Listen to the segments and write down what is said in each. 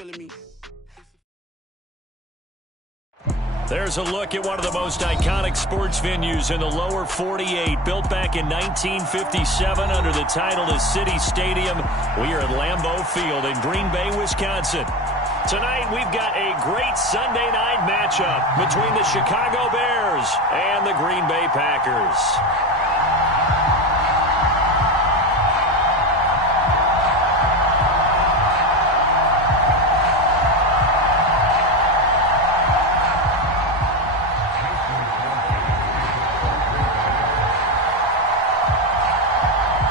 feeling me? There's a look at one of the most iconic sports venues in the lower 48. Built back in 1957 under the title of City Stadium. We are at Lambeau Field in Green Bay, Wisconsin. Tonight we've got a great Sunday night matchup between the Chicago Bears and the Green Bay Packers.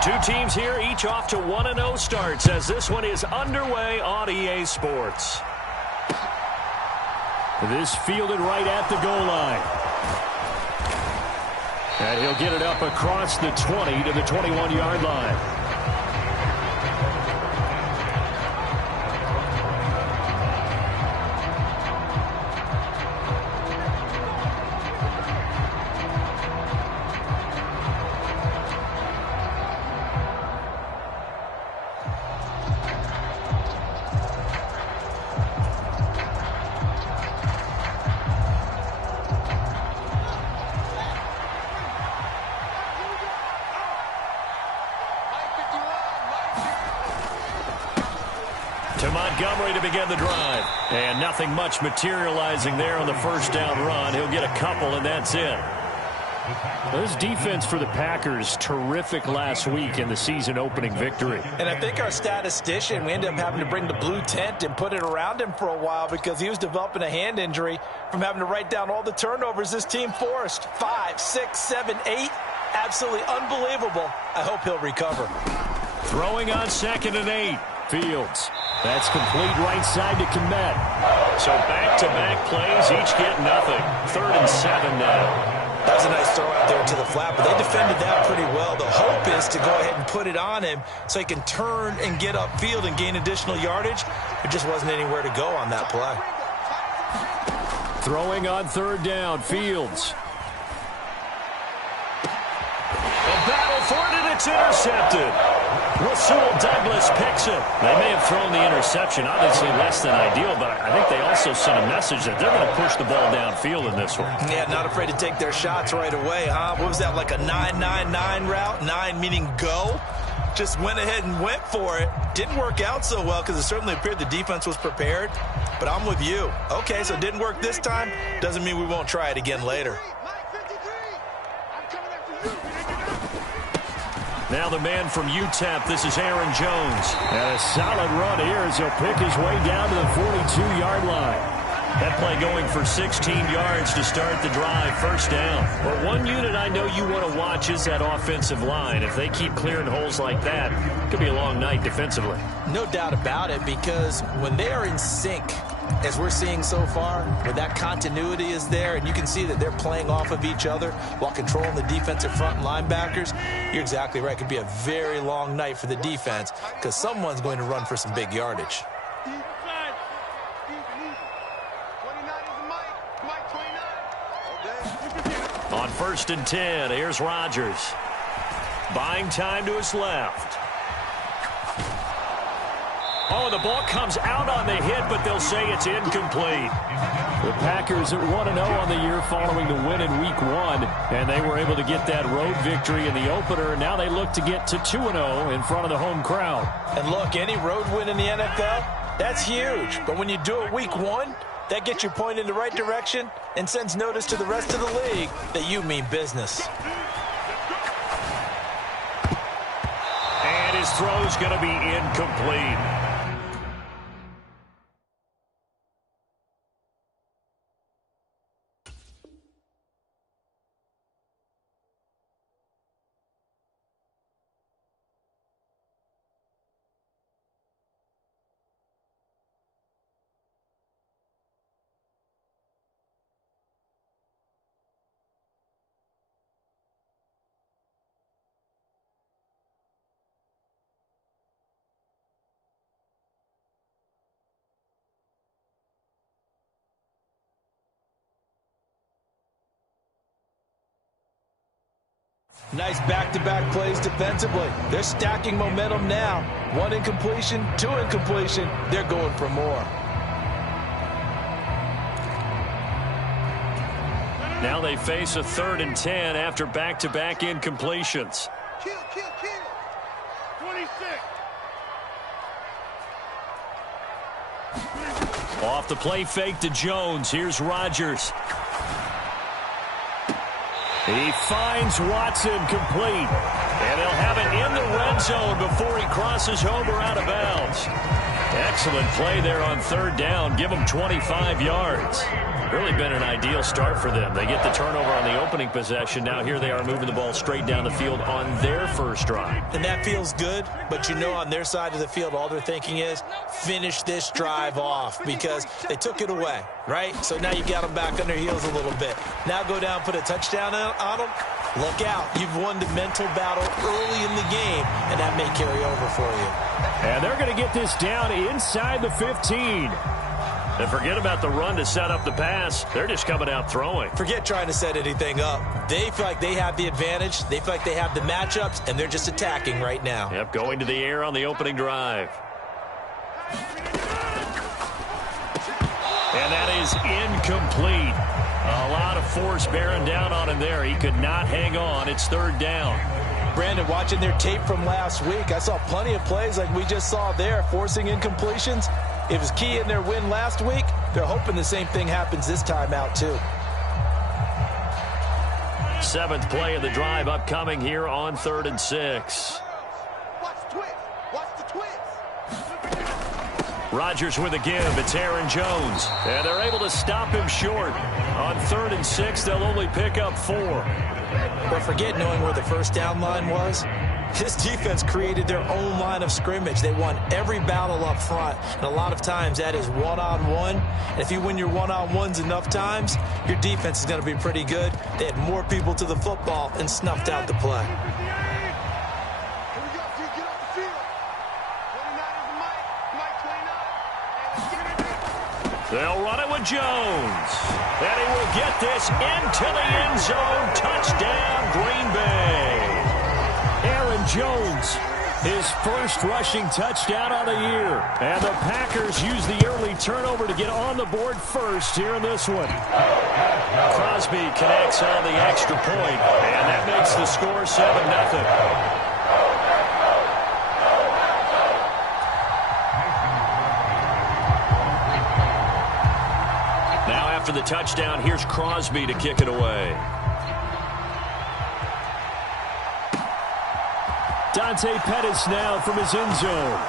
Two teams here, each off to 1-0 starts as this one is underway on EA Sports. This fielded right at the goal line. And he'll get it up across the 20 to the 21-yard line. To Montgomery to begin the drive. And nothing much materializing there on the first down run. He'll get a couple, and that's it. This defense for the Packers, terrific last week in the season-opening victory. And I think our statistician, we ended up having to bring the blue tent and put it around him for a while because he was developing a hand injury from having to write down all the turnovers this team forced. 5, 6, 7, 8. Absolutely unbelievable. I hope he'll recover. Throwing on 2nd and 8. Fields. That's complete right side to Komet. So back-to-back plays, each get nothing. 3rd and 7 now. That was a nice throw out there to the flat, but they defended that pretty well. The hope is to go ahead and put it on him so he can turn and get upfield and gain additional yardage. There just wasn't anywhere to go on that play. Throwing on 3rd down, Fields. A battle for it, and it's intercepted. Rasul Douglas picks it. They may have thrown the interception, obviously less than ideal, but I think they also sent a message that they're going to push the ball downfield in this one. Yeah, not afraid to take their shots right away, huh? What was that, like a 9-9-9 route? 9 meaning go? Just went ahead and went for it. Didn't work out so well because it certainly appeared the defense was prepared, but I'm with you. Okay, so it didn't work this time. Doesn't mean we won't try it again later. Now the man from UTEP, this is Aaron Jones. And a solid run here as he'll pick his way down to the 42-yard line. That play going for 16 yards to start the drive, 1st down. But one unit I know you want to watch is that offensive line. If they keep clearing holes like that, it could be a long night defensively. No doubt about it, because when they are in sync, as we're seeing so far, where that continuity is there, and you can see that they're playing off of each other while controlling the defensive front and linebackers, you're exactly right. It could be a very long night for the defense because someone's going to run for some big yardage. On 1st and 10, here's Rodgers. Buying time to his left. Oh, the ball comes out on the hit, but they'll say it's incomplete. The Packers at 1-0 on the year following the win in Week 1, and they were able to get that road victory in the opener, and now they look to get to 2-0 in front of the home crowd. And look, any road win in the NFL, that's huge. But when you do it Week 1, that gets you pointed in the right direction and sends notice to the rest of the league that you mean business. And his throw's going to be incomplete. Nice back-to-back plays defensively. They're stacking momentum now. 1 incompletion, 2 incompletion. They're going for more. Now they face a 3rd and 10 after back-to-back incompletions. Kill. 26. Off the play fake to Jones. Here's Rodgers. He finds Watson complete. And they'll have it in the red zone before he crosses over out of bounds. Excellent play there on 3rd down. Give them 25 yards. Really been an ideal start for them. They get the turnover on the opening possession. Now here they are moving the ball straight down the field on their first drive. And that feels good, but you know on their side of the field, all they're thinking is finish this drive off because they took it away, right? So now you got them back on their heels a little bit. Now go down, put a touchdown on them. Look out. You've won the mental battle early in the game, and that may carry over for you. And they're going to get this down inside the 15. And forget about the run to set up the pass. They're just coming out throwing. Forget trying to set anything up. They feel like they have the advantage. They feel like they have the matchups, and they're just attacking right now. Yep, going to the air on the opening drive. And that is incomplete. A lot of force bearing down on him there. He could not hang on. It's 3rd down. Brandon, watching their tape from last week, I saw plenty of plays like we just saw there, forcing incompletions. It was key in their win last week. They're hoping the same thing happens this time out, too. 7th play of the drive upcoming here on 3rd and 6. Watch the twist. Watch the twist. Rodgers with a give. It's Aaron Jones. And they're able to stop him short. On 3rd and 6, they'll only pick up 4. But forget knowing where the first down line was. This defense created their own line of scrimmage. They won every battle up front, and a lot of times that is one-on-one. And if you win your one-on-ones enough times, your defense is going to be pretty good. They had more people to the football and snuffed out the play. Here we go. Get off the field. 29 is the Mike 29. They'll run it with Jones. And he will get this into the end zone. Touchdown, Green Bay. Aaron Jones, his first rushing touchdown of the year. And the Packers use the early turnover to get on the board first here in this one. Crosby connects on the extra point, and that makes the score 7-0. After the touchdown, here's Crosby to kick it away. Dante Pettis now from his end zone.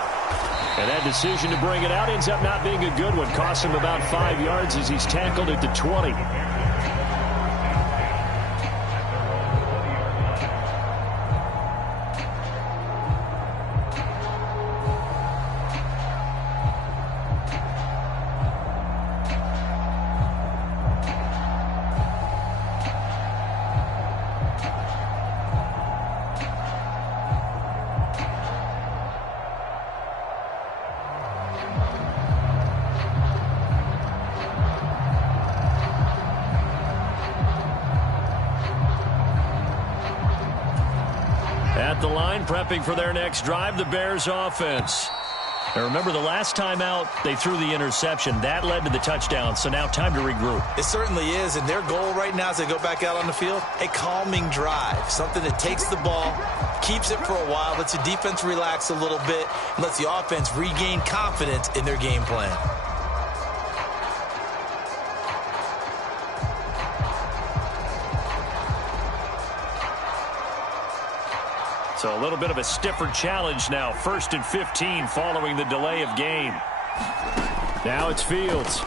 And that decision to bring it out ends up not being a good one. Cost him about 5 yards as he's tackled at the 20. At the line, prepping for their next drive, the Bears offense. And remember, the last time out, they threw the interception. That led to the touchdown, so now time to regroup. It certainly is, and their goal right now as they go back out on the field, a calming drive, something that takes the ball, keeps it for a while, lets the defense relax a little bit, and lets the offense regain confidence in their game plan. So a little bit of a stiffer challenge now. 1st and 15 following the delay of game. Now it's Fields.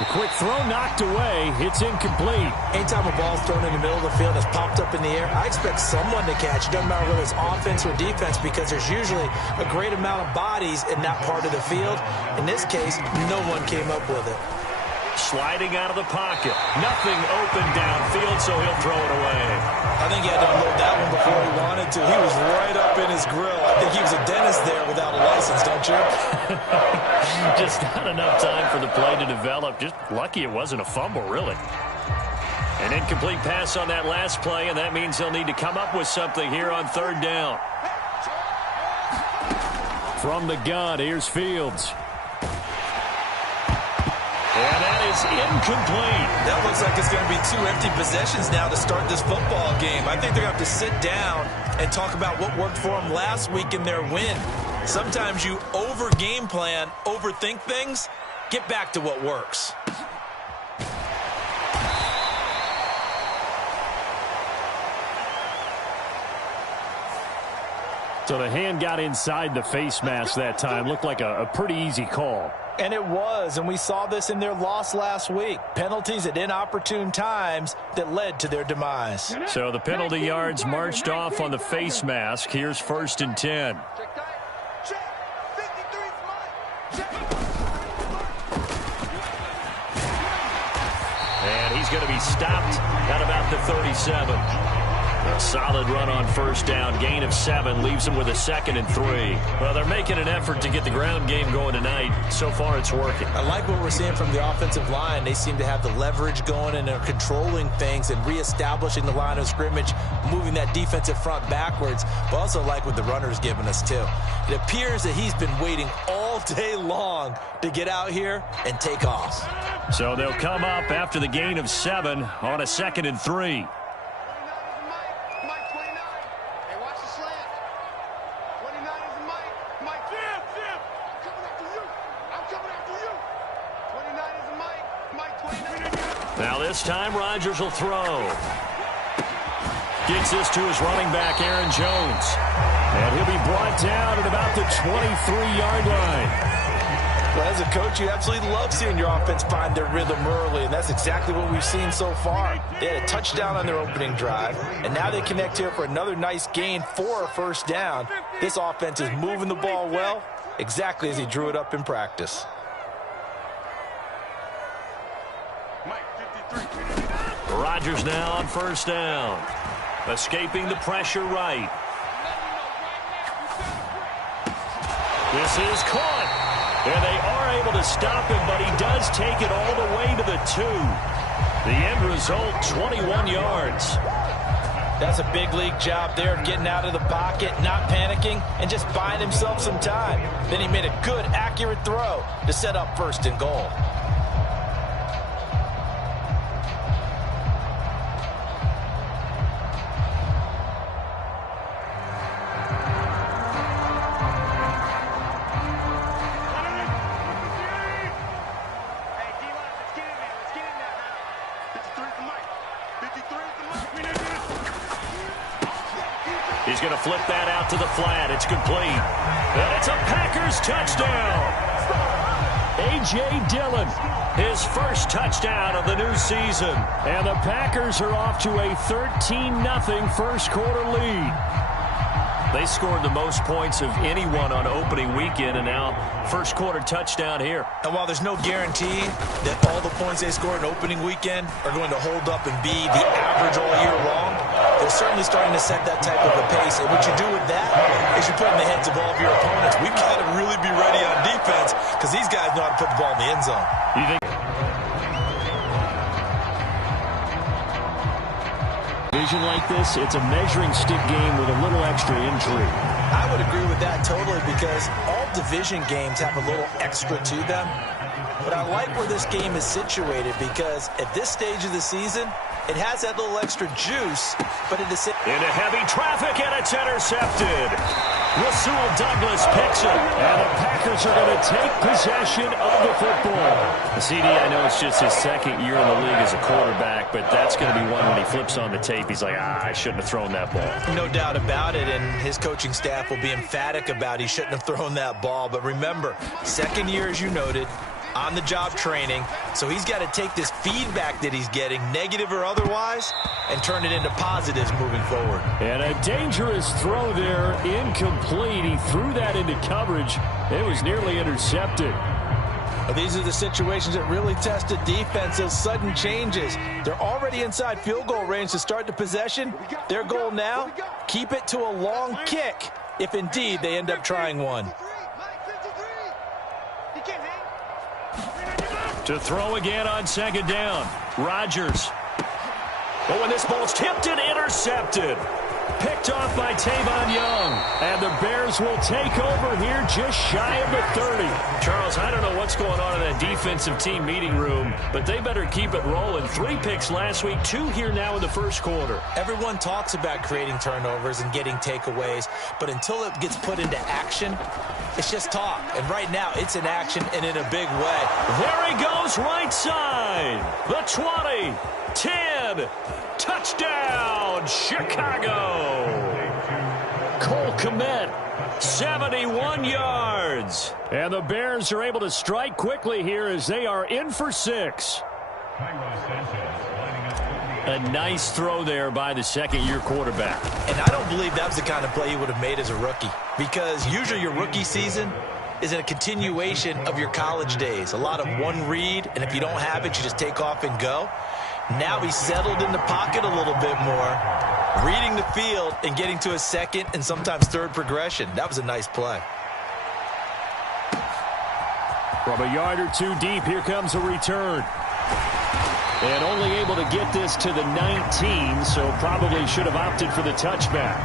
The quick throw knocked away. It's incomplete. Anytime a ball's thrown in the middle of the field and it's popped up in the air, I expect someone to catch. It doesn't matter whether it's offense or defense because there's usually a great amount of bodies in that part of the field. In this case, no one came up with it. Sliding out of the pocket. Nothing open downfield, so he'll throw it away. I think he had to unload that one before he wanted to. He was right up in his grill. I think he was a dentist there without a license, don't you? Just not enough time for the play to develop. Just lucky it wasn't a fumble, really. An incomplete pass on that last play, and that means they'll need to come up with something here on third down. From the gun, here's Fields. And that is incomplete. That looks like it's going to be 2 empty possessions now to start this football game. I think they're going to have to sit down and talk about what worked for them last week in their win. Sometimes you over-game plan, overthink things. Get back to what works. So the hand got inside the face mask that time. Looked like a pretty easy call. And it was, and we saw this in their loss last week. Penalties at inopportune times that led to their demise. So the penalty yards marched off on the face mask. Here's 1st and 10. And he's going to be stopped at about the 37. A solid run on 1st down. Gain of 7 leaves them with a 2nd and 3. Well, they're making an effort to get the ground game going tonight. So far, it's working. I like what we're seeing from the offensive line. They seem to have the leverage going and are controlling things and reestablishing the line of scrimmage, moving that defensive front backwards. But also like what the runner's giving us, too. It appears that he's been waiting all day long to get out here and take off. So they'll come up after the gain of 7 on a 2nd and 3. Now this time, Rodgers will throw. Gets this to his running back, Aaron Jones. And he'll be brought down at about the 23-yard line. Well, as a coach, you absolutely love seeing your offense find their rhythm early, and that's exactly what we've seen so far. They had a touchdown on their opening drive, and now they connect here for another nice gain for a 1st down. This offense is moving the ball well, exactly as he drew it up in practice. Rodgers now on 1st down. Escaping the pressure right. This is caught. And they are able to stop him, but he does take it all the way to the 2. The end result, 21 yards. That's a big league job there, getting out of the pocket, not panicking, and just buying himself some time. Then he made a good, accurate throw to set up 1st and goal. He's going to flip that out to the flat. It's complete. And it's a Packers touchdown. A.J. Dillon, his 1st touchdown of the new season. And the Packers are off to a 13-0 first quarter lead. They scored the most points of anyone on opening weekend, and now first quarter touchdown here. And while there's no guarantee that all the points they scored in opening weekend are going to hold up and be the average all year long, they're certainly starting to set that type of a pace. And what you do with that is you put in the heads of all of your opponents, we've got to really be ready on defense because these guys know how to put the ball in the end zone. You think vision like this, it's a measuring stick game with a little extra intrigue. I would agree with that totally because all division games have a little extra to them. But I like where this game is situated because at this stage of the season, it has that little extra juice, but it is into heavy traffic, and it's intercepted. Rasul Douglas picks it, and the Packers are going to take possession of the football. CD, I know it's just his 2nd year in the league as a quarterback, but that's going to be one when he flips on the tape. He's like, I shouldn't have thrown that ball. No doubt about it, and his coaching staff will be emphatic about he shouldn't have thrown that ball. But remember, 2nd year, as you noted, on-the-job training, so he's got to take this feedback that he's getting, negative or otherwise, and turn it into positives moving forward. And a dangerous throw there, incomplete. He threw that into coverage. It was nearly intercepted. Well, these are the situations that really test a defense, those sudden changes. They're already inside field goal range to start the possession. Their goal now, keep it to a long kick, if indeed they end up trying one. To throw again on 2nd down. Rodgers. Oh, and this ball's tipped and intercepted. Picked off by Tavon Young. And the Bears will take over here just shy of the 30. Charles, I don't know what's going on in that defensive team meeting room, but they better keep it rolling. 3 picks last week, 2 here now in the first quarter. Everyone talks about creating turnovers and getting takeaways, but until it gets put into action, it's just talk. And right now, it's in action and in a big way. There he goes, right side. The 20, 10, touchdown, Chicago. Cole Kmet, 71 yards. And the Bears are able to strike quickly here as they are in for 6. A nice throw there by the second-year quarterback. And I don't believe that was the kind of play you would have made as a rookie, because usually your rookie season is a continuation of your college days. A lot of one read, and if you don't have it, you just take off and go. Now he's settled in the pocket a little bit more, reading the field and getting to a second and sometimes third progression. That was a nice play. From a yard or 2 deep, here comes a return. And only able to get this to the 19, so probably should have opted for the touchback.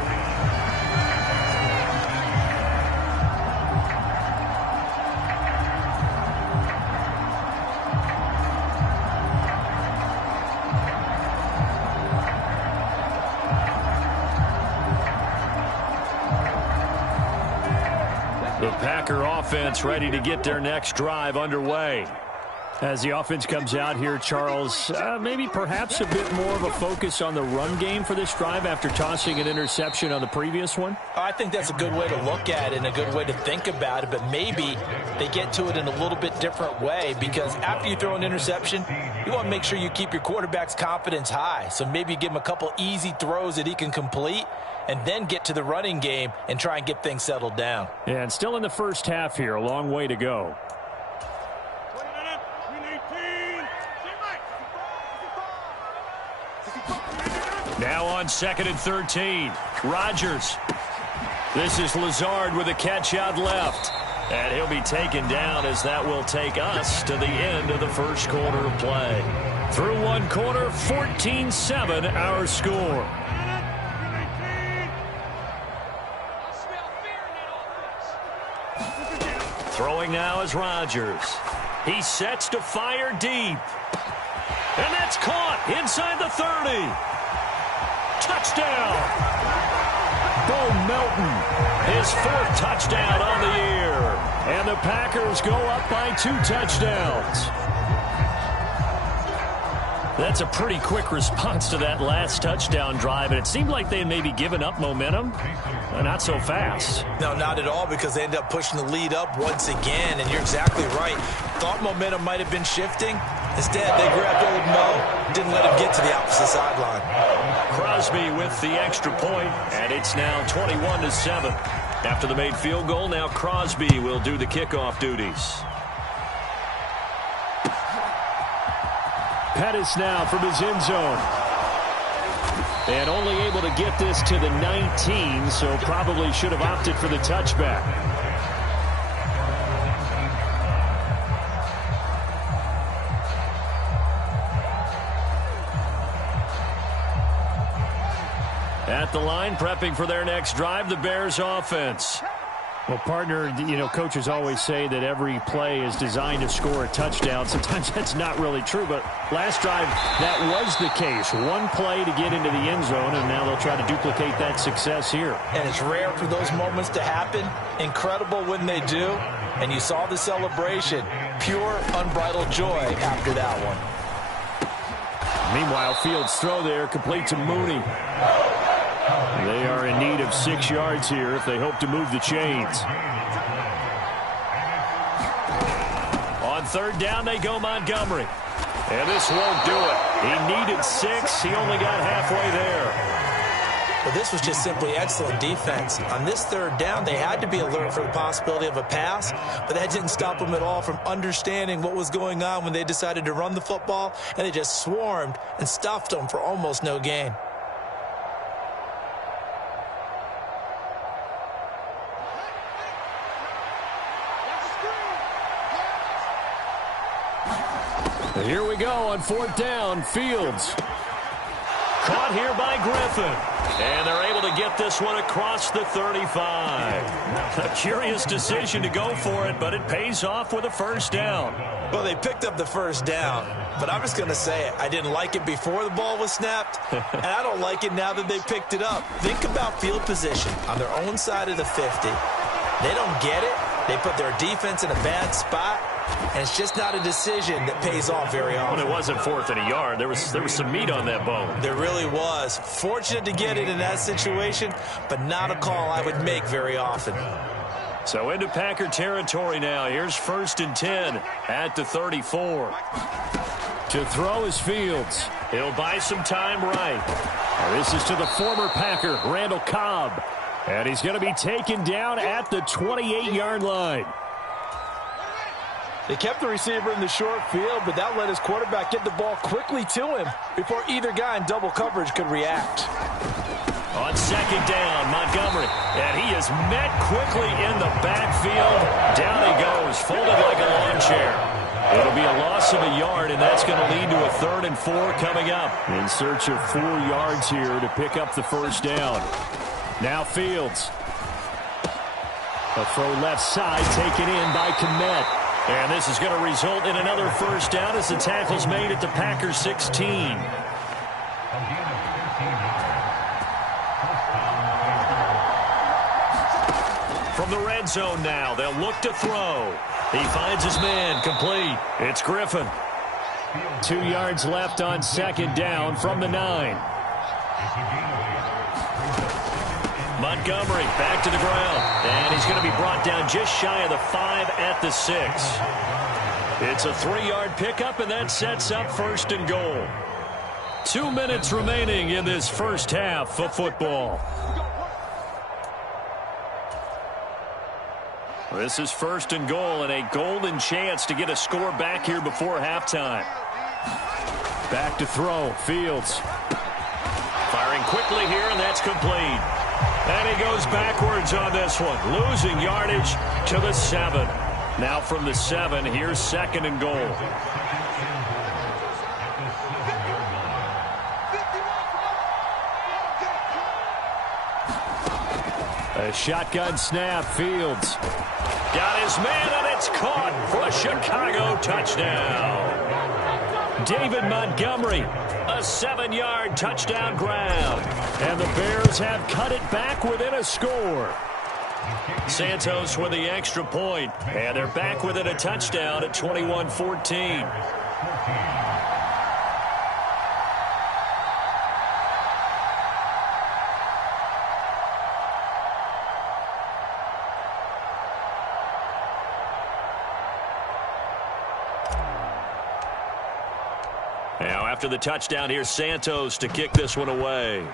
The Packer offense ready to get their next drive underway. As the offense comes out here, Charles, maybe perhaps a bit more of a focus on the run game for this drive after tossing an interception on the previous one? I think that's a good way to look at it and a good way to think about it, but maybe they get to it in a little bit different way, because after you throw an interception, you want to make sure you keep your quarterback's confidence high. So maybe give him a couple easy throws that he can complete and then get to the running game and try and get things settled down. Yeah, and still in the first half here, a long way to go. Now on 2nd and 13, Rodgers. This is Lazard with a catch out left. And he'll be taken down as that will take us to the end of the first quarter of play. Through 1 quarter, 14-7 our score. Throwing now is Rodgers. He sets to fire deep. And that's caught inside the 30. Touchdown! Bo Melton, his 4th touchdown on the year. And the Packers go up by 2 touchdowns. That's a pretty quick response to that last touchdown drive, and it seemed like they had maybe given up momentum. Not so fast. No, not at all, because they end up pushing the lead up once again, and you're exactly right. Thought momentum might have been shifting. Instead, they grabbed old Mo, didn't let him get to the opposite sideline. Crosby with the extra point, and it's now 21-7. After the made field goal, now Crosby will do the kickoff duties. Pettis now from his end zone. And only able to get this to the 19, so probably should have opted for the touchback. At the line, prepping for their next drive, the Bears offense. Well, partner, coaches always say that every play is designed to score a touchdown. Sometimes that's not really true, but last drive, that was the case. 1 play to get into the end zone, and now they'll try to duplicate that success here. And it's rare for those moments to happen. Incredible when they do. And you saw the celebration. Pure, unbridled joy after that one. Meanwhile, Fields' throw there, complete to Mooney. They are in need of 6 yards here if they hope to move the chains. On 3rd down, they go Montgomery. And this won't do it. He needed 6. He only got halfway there. Well, this was just simply excellent defense. On this 3rd down, they had to be alert for the possibility of a pass, but that didn't stop them at all from understanding what was going on when they decided to run the football, and they just swarmed and stuffed them for almost no gain. Here we go on 4th down. Fields caught here by Griffin. And they're able to get this one across the 35. A curious decision to go for it, but it pays off with a first down. Well, they picked up the first down, but I'm just going to say it. I didn't like it before the ball was snapped, and I don't like it now that they picked it up. Think about field position on their own side of the 50. They don't get it. They put their defense in a bad spot, and it's just not a decision that pays off very often. Well, it wasn't 4th and a yard. There was some meat on that bone. There really was. Fortunate to get it in that situation, but not a call I would make very often. So into Packer territory now. Here's 1st and 10 at the 34. To throw is Fields. He'll buy some time right. This is to the former Packer, Randall Cobb. And he's going to be taken down at the 28-yard line. They kept the receiver in the short field, but that let his quarterback get the ball quickly to him before either guy in double coverage could react. On 2nd down, Montgomery. And he is met quickly in the backfield. Down he goes, folded like a lawn chair. It'll be a loss of a yard, and that's going to lead to a 3rd and 4 coming up. In search of 4 yards here to pick up the first down. Now Fields. A throw left side taken in by Kmet. And this is going to result in another first down as the tackle's made at the Packers 16. From the red zone now, they'll look to throw. He finds his man, complete. It's Griffin. 2 yards left on 2nd down from the 9. Montgomery back to the ground. And he's going to be brought down just shy of the 5 at the 6. It's a 3-yard pickup, and that sets up 1st and goal. 2 minutes remaining in this first half of football. This is 1st and goal, and a golden chance to get a score back here before halftime. Back to throw. Fields. Firing quickly here, and that's complete. And he goes backwards on this one, losing yardage to the 7. Now from the 7, here's 2nd and goal. A shotgun snap, Fields. Got his man, and it's caught for a Chicago touchdown. David Montgomery, a 7-yard touchdown grab. And the Bears have cut it back within a score. Santos with the extra point, and they're back within a touchdown at 21-14. Now after the touchdown, here's Santos to kick this one away.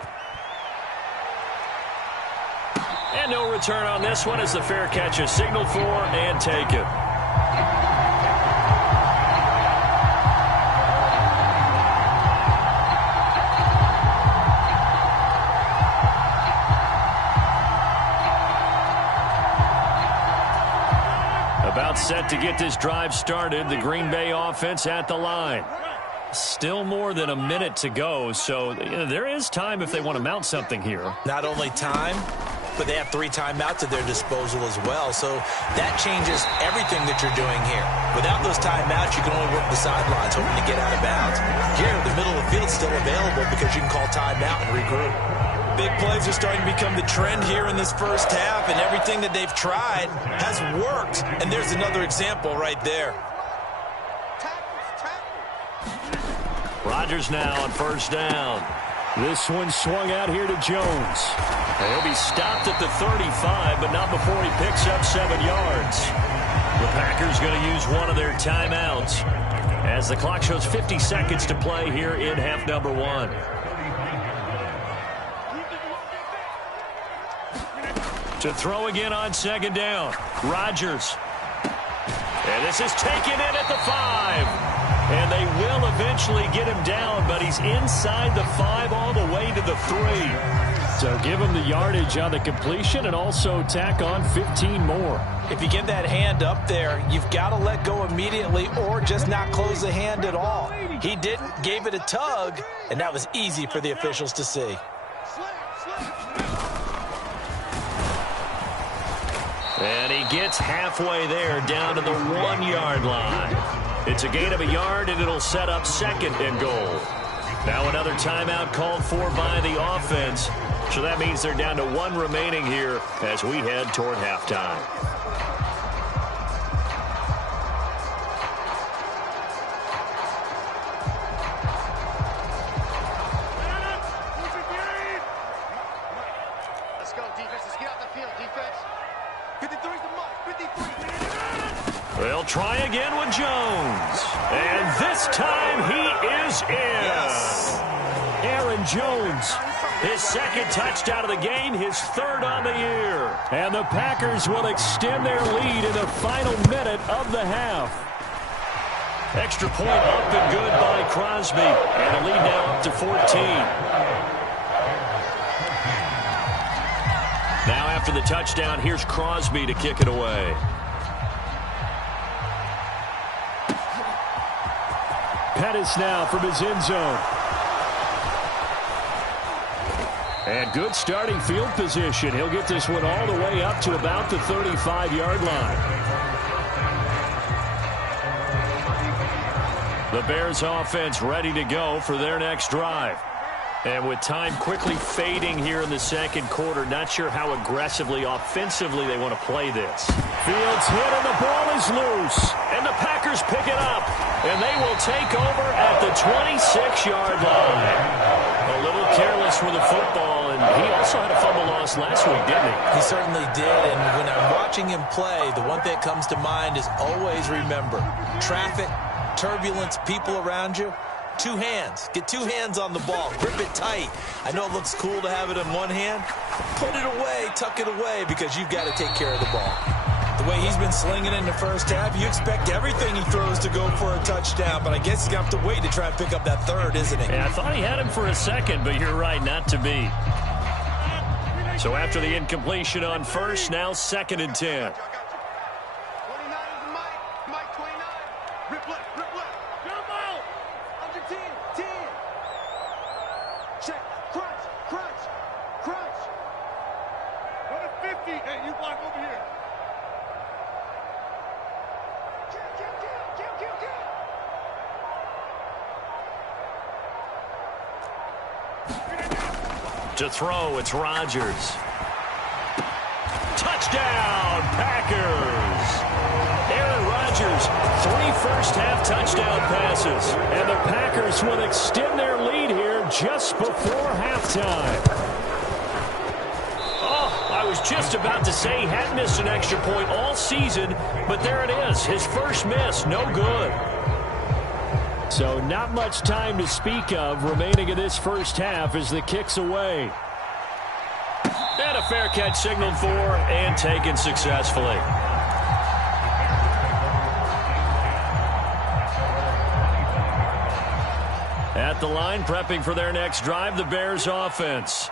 And no return on this one as the fair catch is signaled for and taken. About set to get this drive started, the Green Bay offense at the line. Still more than a minute to go, so there is time if they want to mount something here. Not only time, but they have 3 timeouts at their disposal as well, so that changes everything that you're doing here. Without those timeouts, you can only work the sidelines hoping to get out of bounds. Here, the middle of the field is still available because you can call timeout and regroup. Big plays are starting to become the trend here in this first half, and everything that they've tried has worked. And there's another example right there. Rodgers now on first down. This one swung out here to Jones. And he'll be stopped at the 35, but not before he picks up 7 yards. The Packers going to use one of their timeouts as the clock shows 50 seconds to play here in half number 1. To throw again on 2nd down. Rodgers. And this is taken in at the 5. And they will eventually get him down, but he's inside the 5 all the way to the 3. So give him the yardage on the completion and also tack on 15 more. If you get that hand up there, you've got to let go immediately or just not close the hand at all. He didn't, gave it a tug, and that was easy for the officials to see. And he gets halfway there, down to the 1-yard line. It's a gain of a yard, and it'll set up 2nd and goal. Now another timeout called for by the offense. So that means they're down to 1 remaining here as we head toward halftime. Let's go, defense. Let's get out the field, defense. 53's the mark. 53. They'll try again with Jones. And this time he is in. Yes. Aaron Jones, his 2nd touchdown of the game, his 3rd on the year. And the Packers will extend their lead in the final minute of the half. Extra point up and good by Crosby. And a lead now up to 14. Now after the touchdown, here's Crosby to kick it away. Pettis now from his end zone. And good starting field position. He'll get this one all the way up to about the 35-yard line. The Bears offense ready to go for their next drive. And with time quickly fading here in the 2nd quarter, not sure how aggressively, offensively they want to play this. Fields hit and the ball is loose. And the Packers pick it up. And they will take over at the 26-yard line. A little careless with the football, and he also had a fumble loss last week, didn't he? He certainly did, and when I'm watching him play, the one thing that comes to mind is always remember, traffic, turbulence, people around you, 2 hands. Get 2 hands on the ball. Grip it tight. I know it looks cool to have it in one hand. Put it away, tuck it away, because you've got to take care of the ball. The way he's been slinging it in the first half, you expect everything he throws to go for a touchdown, but I guess he's going to have to wait to try and pick up that 3rd, isn't he? Yeah, I thought he had him for a second, but you're right, not to be. So after the incompletion on 1st, now 2nd and 10. 29 is the Mike 29. Rip left. Jump out. Under 10. Check. Crunch. Go to 50. Hey, you block over here. To throw, it's Rodgers. Touchdown, Packers! Aaron Rodgers, 3 first-half touchdown passes. And the Packers will extend their lead here just before halftime. Oh, I was just about to say he hadn't missed an extra point all season, but there it is, his first miss, no good. So not much time to speak of remaining in this first half as the kick's away. And a fair catch signaled for and taken successfully. At the line, prepping for their next drive, the Bears offense.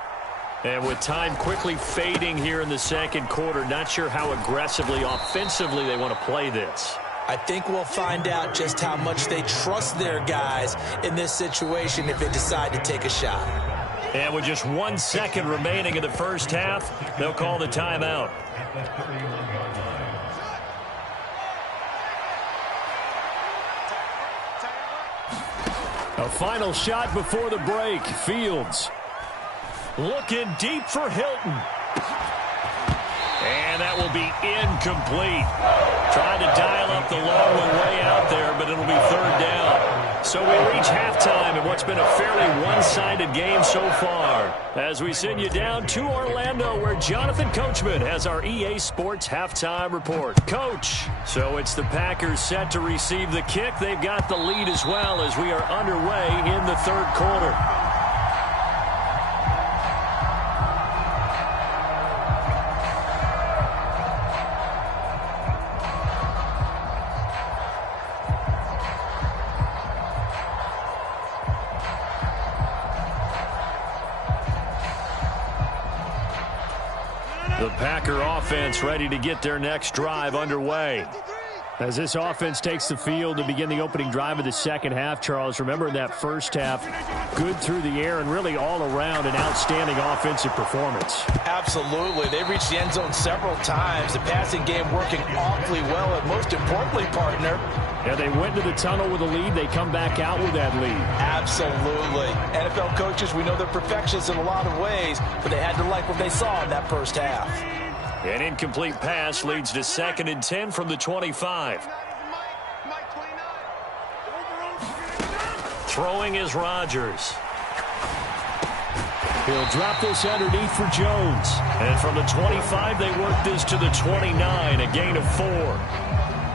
And with time quickly fading here in the 2nd quarter, not sure how aggressively, offensively they want to play this. I think we'll find out just how much they trust their guys in this situation if they decide to take a shot. And with just 1 second remaining in the first half, they'll call the timeout. A final shot before the break. Fields looking deep for Hilton. And that will be incomplete. Trying to dial up the long one way out there, but it'll be 3rd down. So we reach halftime in what's been a fairly one-sided game so far. As we send you down to Orlando, where Jonathan Coachman has our EA Sports halftime report. Coach, so it's the Packers set to receive the kick. They've got the lead as well as we are underway in the 3rd quarter. The Packer offense ready to get their next drive underway. As this offense takes the field to begin the opening drive of the second half, Charles, remember in that first half, good through the air and really all around an outstanding offensive performance. Absolutely. They reached the end zone several times. The passing game working awfully well, and most importantly, partner, yeah, they went to the tunnel with a lead. They come back out with that lead. Absolutely. NFL coaches, we know they're perfectionists in a lot of ways, but they had to like what they saw in that first half. An incomplete pass leads to 2nd and 10 from the 25. Throwing is Rodgers. He'll drop this underneath for Jones. And from the 25, they work this to the 29, a gain of 4.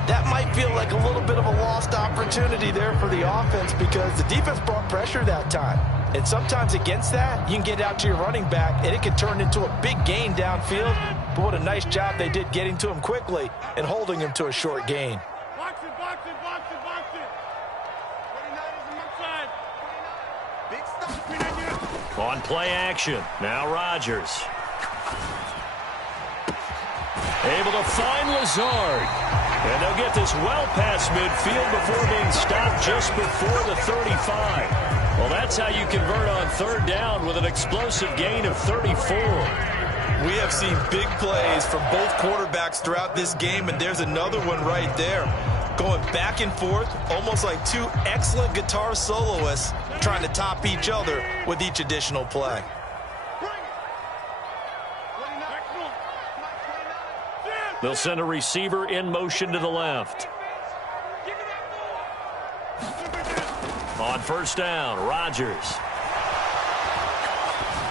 That might feel like a little bit of a lost opportunity there for the offense because the defense brought pressure that time. And sometimes against that, you can get out to your running back, and it can turn into a big gain downfield. But what a nice job they did getting to him quickly and holding him to a short gain. Box it, box it, box it, box it. 29 is the outside. Big stop. On play action, now Rodgers. Able to find Lazard. And they'll get this well past midfield before being stopped just before the 35. Well, that's how you convert on 3rd down with an explosive gain of 34. We have seen big plays from both quarterbacks throughout this game, and there's another one right there. Going back and forth, almost like two excellent guitar soloists trying to top each other with each additional play. They'll send a receiver in motion to the left. On 1st down, Rodgers.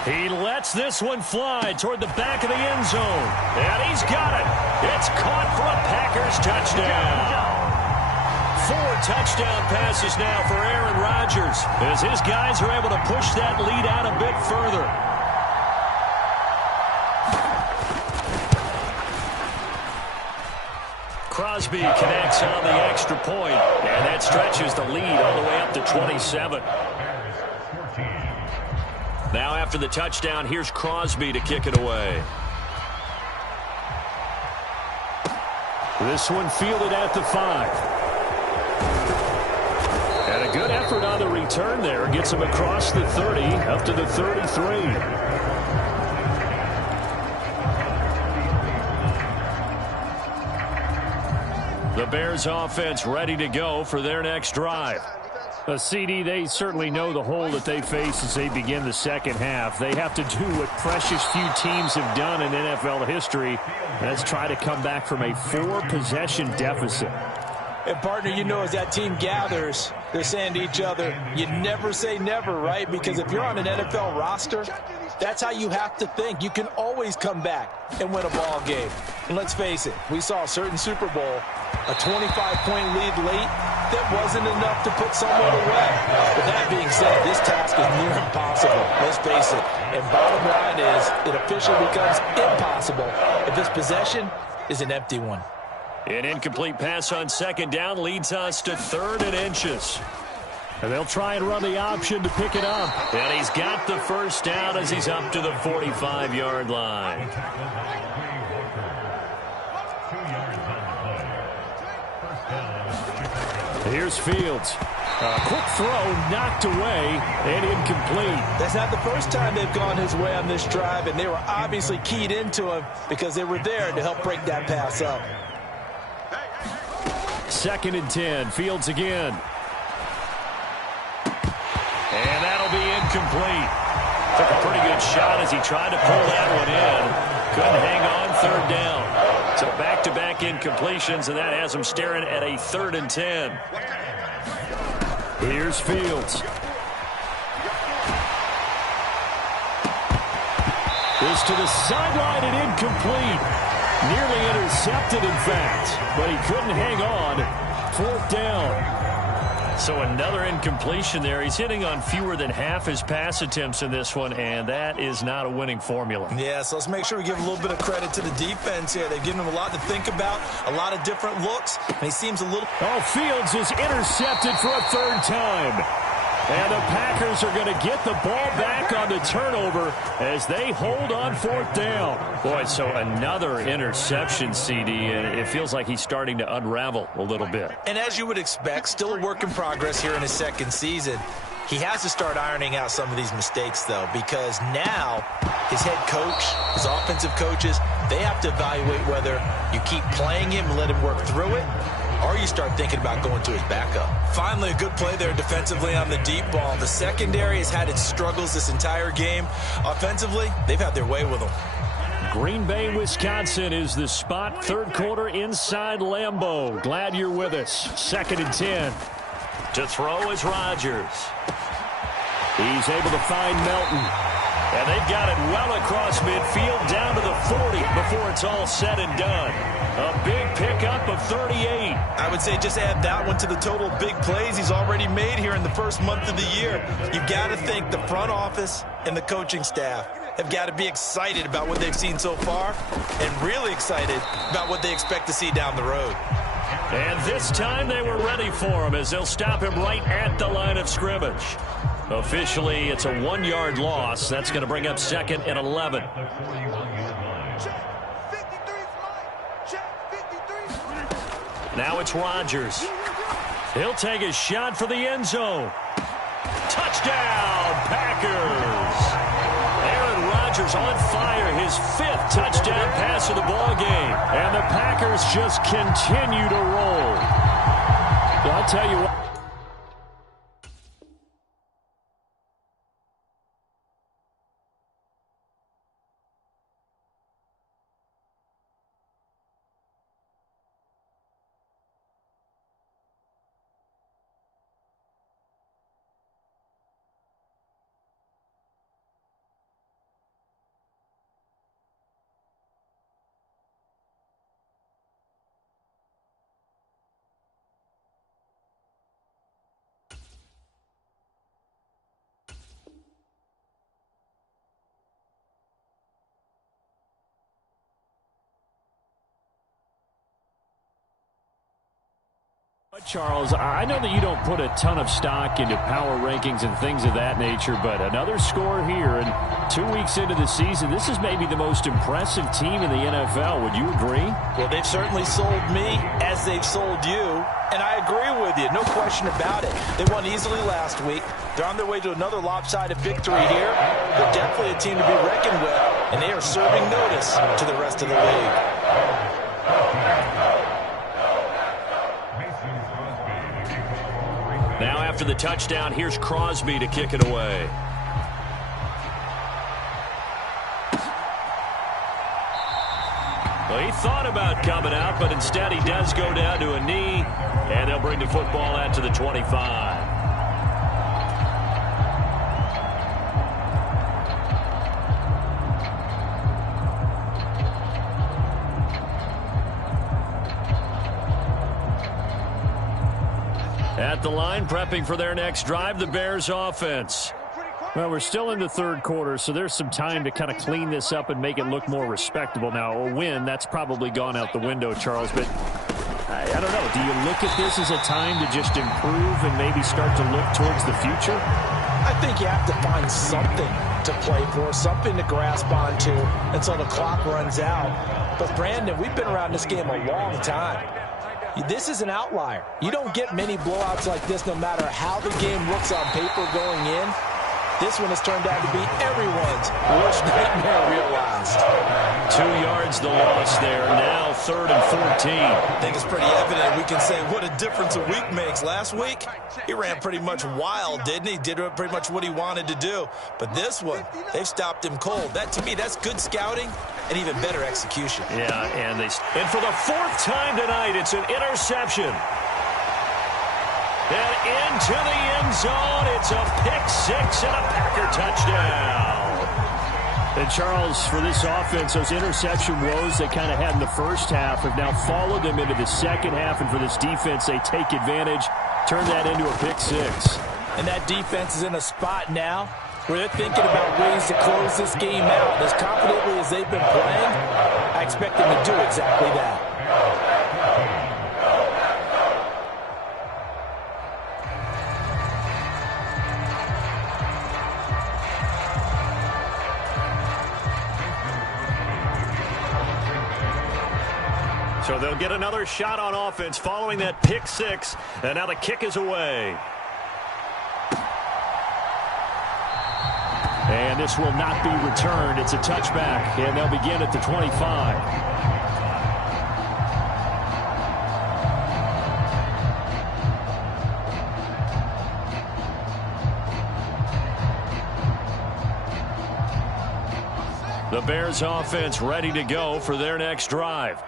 He lets this one fly toward the back of the end zone. And he's got it. It's caught for a Packers touchdown. 4 touchdown passes now for Aaron Rodgers as his guys are able to push that lead out a bit further. Crosby connects on the extra point, and that stretches the lead all the way up to 27. Now after the touchdown, here's Crosby to kick it away. This one fielded at the 5. And a good effort on the return there. Gets him across the 30, up to the 33. The Bears offense ready to go for their next drive. CD, they certainly know the hole that they face as they begin the second half. They have to do what precious few teams have done in NFL history. That's try to come back from a 4-possession deficit. And, partner, you know as that team gathers, they're saying to each other, you never say never, right? Because if you're on an NFL roster, that's how you have to think. You can always come back and win a ball game. And let's face it, we saw a certain Super Bowl, a 25-point lead late, that wasn't enough to put someone away. With that being said, this task is near impossible. Let's face it. And bottom line is, it officially becomes impossible if this possession is an empty one. An incomplete pass on 2nd down leads us to 3rd and inches. And they'll try and run the option to pick it up. And he's got the 1st down as he's up to the 45-yard line. Here's Fields. A quick throw, knocked away, and incomplete. That's not the first time they've gone his way on this drive, and they were obviously keyed into him because they were there to help break that pass up. 2nd and 10, Fields again. And that'll be incomplete. Took a pretty good shot as he tried to pull that one in. Couldn't hang on 3rd down. So back-to-back incompletions, and that has him staring at a 3rd and 10. Here's Fields. This to the sideline and incomplete. Nearly intercepted, in fact, but he couldn't hang on. 4th down. So another incompletion there. He's hitting on fewer than half his pass attempts in this one, and that is not a winning formula. Yeah, so let's make sure we give a little bit of credit to the defense here. They've given him a lot to think about, a lot of different looks, and he seems a little... Oh, Fields is intercepted for a 3rd time. And the Packers are going to get the ball back on the turnover as they hold on 4th down. Boy, so another interception, CD, and it feels like he's starting to unravel a little bit. And as you would expect, still a work in progress here in his second season. He has to start ironing out some of these mistakes, though, because now his head coach, his offensive coaches, they have to evaluate whether you keep playing him and let him work through it, or you start thinking about going to his backup. Finally, a good play there defensively on the deep ball. The secondary has had its struggles this entire game. Offensively, they've had their way with them. Green Bay, Wisconsin is the spot. 3rd quarter inside Lambeau. Glad you're with us. 2nd and 10. To throw is Rodgers. He's able to find Melton. And they've got it well across midfield down to the 40 before it's all said and done. A big pickup of 38. I would say just add that one to the total big plays he's already made here in the first month of the year. You've got to think the front office and the coaching staff have got to be excited about what they've seen so far and really excited about what they expect to see down the road. And this time they were ready for him as they'll stop him right at the line of scrimmage. Officially, it's a 1-yard loss. That's going to bring up 2nd and 11. Now it's Rodgers. He'll take a shot for the end zone. Touchdown, Packers. Aaron Rodgers on fire, his 5th touchdown pass of the ball game. And the Packers just continue to roll. Well, I'll tell you what. Charles, I know that you don't put a ton of stock into power rankings and things of that nature, but another score here, and 2 weeks into the season, this is maybe the most impressive team in the NFL. Would you agree? Well, they've certainly sold me as they've sold you, and I agree with you. No question about it. They won easily last week. They're on their way to another lopsided victory here. They're definitely a team to be reckoned with, and they are serving notice to the rest of the league. Now after the touchdown, here's Crosby to kick it away. Well, he thought about coming out, but instead he does go down to a knee, and they'll bring the football out to the 25. At the line, prepping for their next drive, the Bears offense. Well, we're still in the 3rd quarter, so there's some time to kind of clean this up and make it look more respectable. Now, a win, that's probably gone out the window, Charles, but I don't know. Do you look at this as a time to just improve and maybe start to look towards the future? I think you have to find something to play for, something to grasp onto until the clock runs out. But, Brandon, we've been around this game a long time. This is an outlier. You don't get many blowouts like this no matter how the game looks on paper going in. This one has turned out to be everyone's worst nightmare realized. 2 yards the loss there. Now 3rd and 14. I think it's pretty evident. We can say what a difference a week makes. Last week, he ran pretty much wild, didn't he? Did pretty much what he wanted to do. But this one, they've stopped him cold. That, to me, that's good scouting and even better execution. Yeah, and for the 4th time tonight, it's an interception. And into the end zone, it's a pick-6 and a Packer touchdown. And, Charles, for this offense, those interception woes they kind of had in the first half have now followed them into the second half. And for this defense, they take advantage, turn that into a pick-6. And that defense is in a spot now where they're thinking about ways to close this game out. As confidently as they've been playing, I expect them to do exactly that. So they'll get another shot on offense following that pick six. And now the kick is away. And this will not be returned. It's a touchback, and they'll begin at the 25. The Bears offense ready to go for their next drive.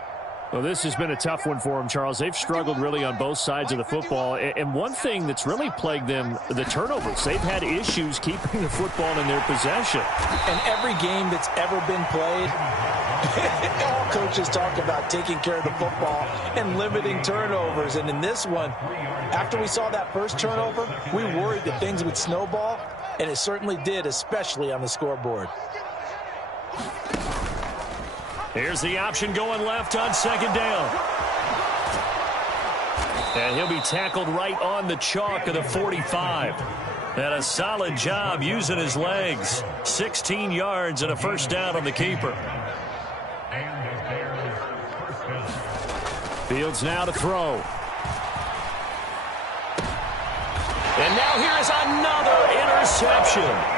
Well, this has been a tough one for them, Charles. They've struggled really on both sides of the football. And one thing that's really plagued them, the turnovers. They've had issues keeping the football in their possession. And every game that's ever been played, all coaches talk about taking care of the football and limiting turnovers. And in this one, after we saw that first turnover, we worried that things would snowball, and it certainly did, especially on the scoreboard. Here's the option going left on second down. And he'll be tackled right on the chalk of the 45. And a solid job using his legs. 16 yards and a first down on the keeper. Fields now to throw. And now here is another interception.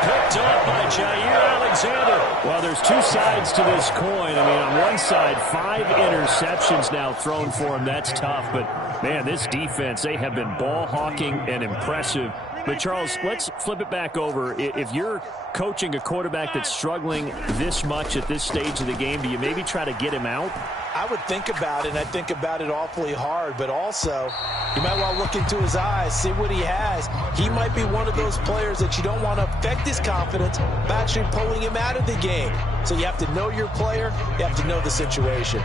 Picked up by Jair Alexander. Well, there's two sides to this coin. I mean, on one side, 5 interceptions now thrown for him. That's tough. But, man, this defense, they have been ball hawking and impressive. But, Charles, let's flip it back over. If you're coaching a quarterback that's struggling this much at this stage of the game, do you maybe try to get him out? I would think about it, and I think about it awfully hard, but also you might want to look into his eyes, see what he has. He might be one of those players that you don't want to affect his confidence by actually pulling him out of the game. So you have to know your player, you have to know the situation.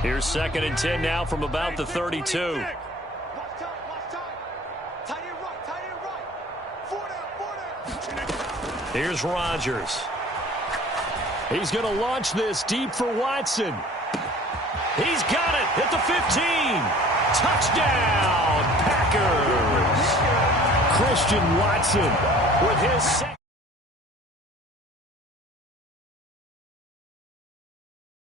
Here's 2nd and 10 now from about the 32. Here's Rodgers. He's going to launch this deep for Watson. He's got it at the 15. Touchdown, Packers. Christian Watson with his second.